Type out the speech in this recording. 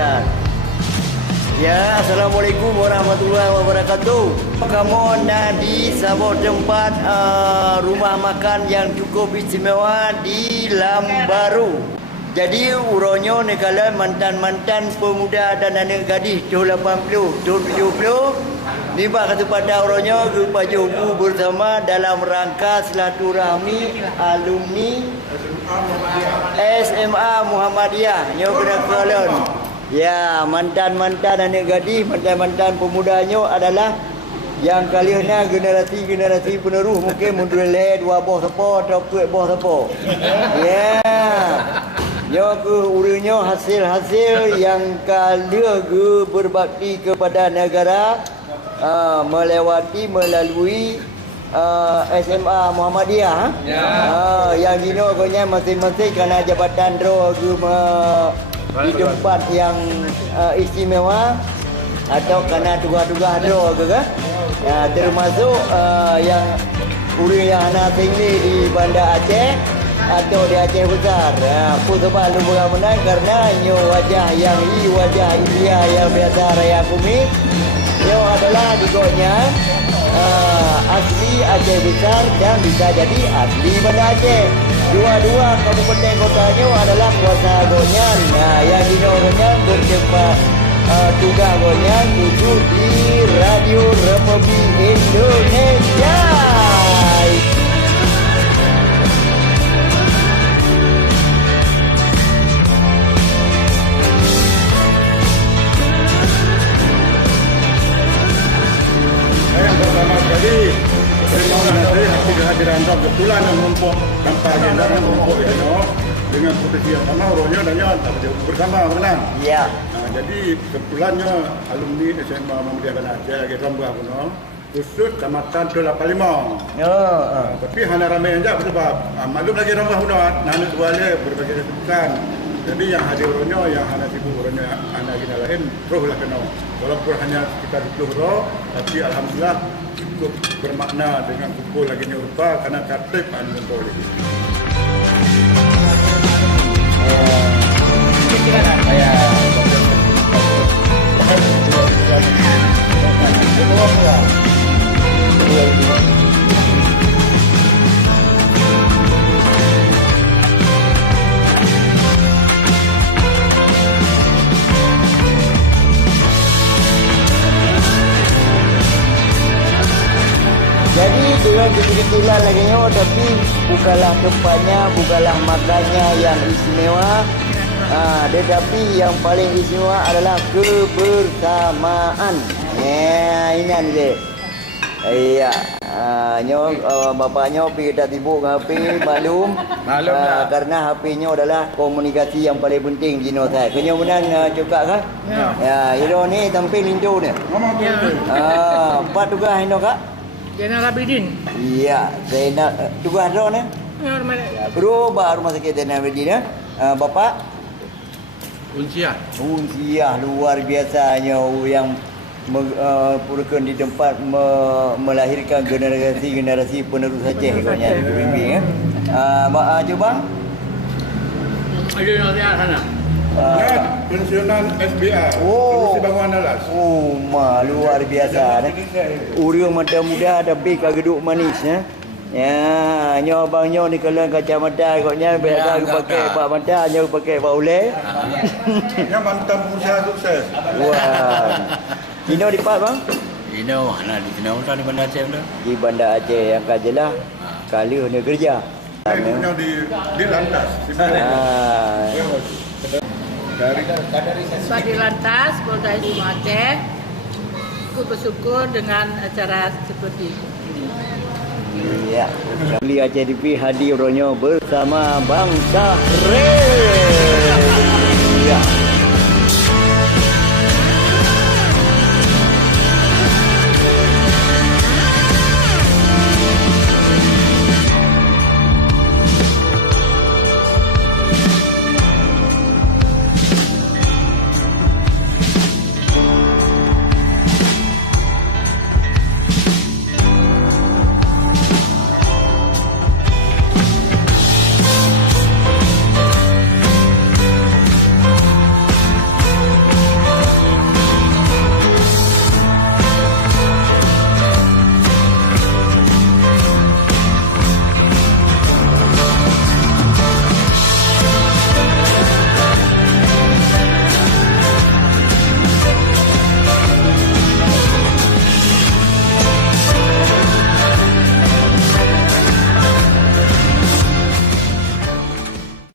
benar. Ya, Assalamualaikum warahmatullahi wabarakatuh. Kamu di sebuah tempat rumah makan yang cukup istimewa di Lambaru. Jadi uronyo negara mantan-mantan pemuda dan anak gadis tahun 80, tahun 70 nibat kata pada uronyo Grupa Jobu bersama dalam rangka silaturahmi alumni SMA Muhammadiyah Nyo Kedakualon. Ya, mantan-mantan anak gadis, mantan-mantan pemudanya adalah yang kalian generasi penerus mungkin mundur le dua boh sepo atau kuat boh sepo. Ya. Nyo ke urinyo hasil-hasil yang kalian berbakti kepada negara melalui SMA Muhammadiyah. Ya. Yang gino konya masing-masing kerana jabatan dro di tempat yang istimewa atau kerana tugas-tugas dro ke kan? Ya, termasuk yang urin yang anak tinggi di Bandar Aceh atau di Aceh Besar. Aku sebab lu menang karena nyo wajah yang wajah India yang biasa raya kumi. Nyo adalah digoknya asli Aceh Besar dan bisa jadi asli Bandar Aceh. Dua-dua kabupaten kotanya adalah kuasa Gonyan. Nah, yang dinyornya bercepat tugas Gonyan itu di Radio Republik Indonesia. Yang pertama sekali terima kasih atas kehadiran kebetulan yang menumpuk tanpa agenda yang menumpuk dengan posisi yang sama orangnya dan bersama menang. Ya. Nah, jadi kebetulannya alumni SMA Muhammadiyah Bandar Aceh lagi Rambah kuno khusus Kecamatan Teluk Palimau. Tapi hanya ramai aja sebab maklum lagi Rambah kuno nanu tuale berbagai kesibukan. Jadi yang hadir orangnya yang hanya sibuk orangnya anak kita lain roh lah kena. Walaupun hanya sekitar 10 roh, tapi alhamdulillah cukup bermakna dengan kumpul lagi ni rupa karena tertib anu kumpul lagi. Jadi dengan kecil-kecilan lagi nyo, tapi bukanlah tempatnya, bukanlah makannya yang istimewa. Tetapi yang paling istimewa adalah kebersamaan. Ini dia. Iya. Nyo bapaknya pergi tak sibuk dengan HP, maklum. Karena HP-nya adalah komunikasi yang paling penting di saya. Kenyo menang cakap kan? Ya, hero ni tampil lindu ni. Empat tugas hino kak? Zainal Abidin. Iya, Zainal tugas ro ni. Bro, rumah sakit Zainal Abidin ya. Bapak Unsiah. Unsiah luar biasanya yang purkan di tempat melahirkan generasi penerus Aceh katanya di bimbing ya. Coba. Ada nasihat sana. Pensiunan SBA, Solusi Bangunan Alas. Luar biasa. Uria mata muda ada big geduk manis ya. Ya, nyo abang nyo ni kalau kacamata koknya biasa pakai pak mata, nyo pakai pak ule. Yang mantan pengusaha sukses. Wah. Dino di pak bang? Dino, di Dino di Bandar Aceh tu. Di Bandar Aceh yang kajelah kali ni kerja. Punya di lantas. Di lantas Polda Sumatera Aceh ikut bersyukur dengan acara seperti ini. Iya, kali Aceh TV hadir bersama Bang Sahril.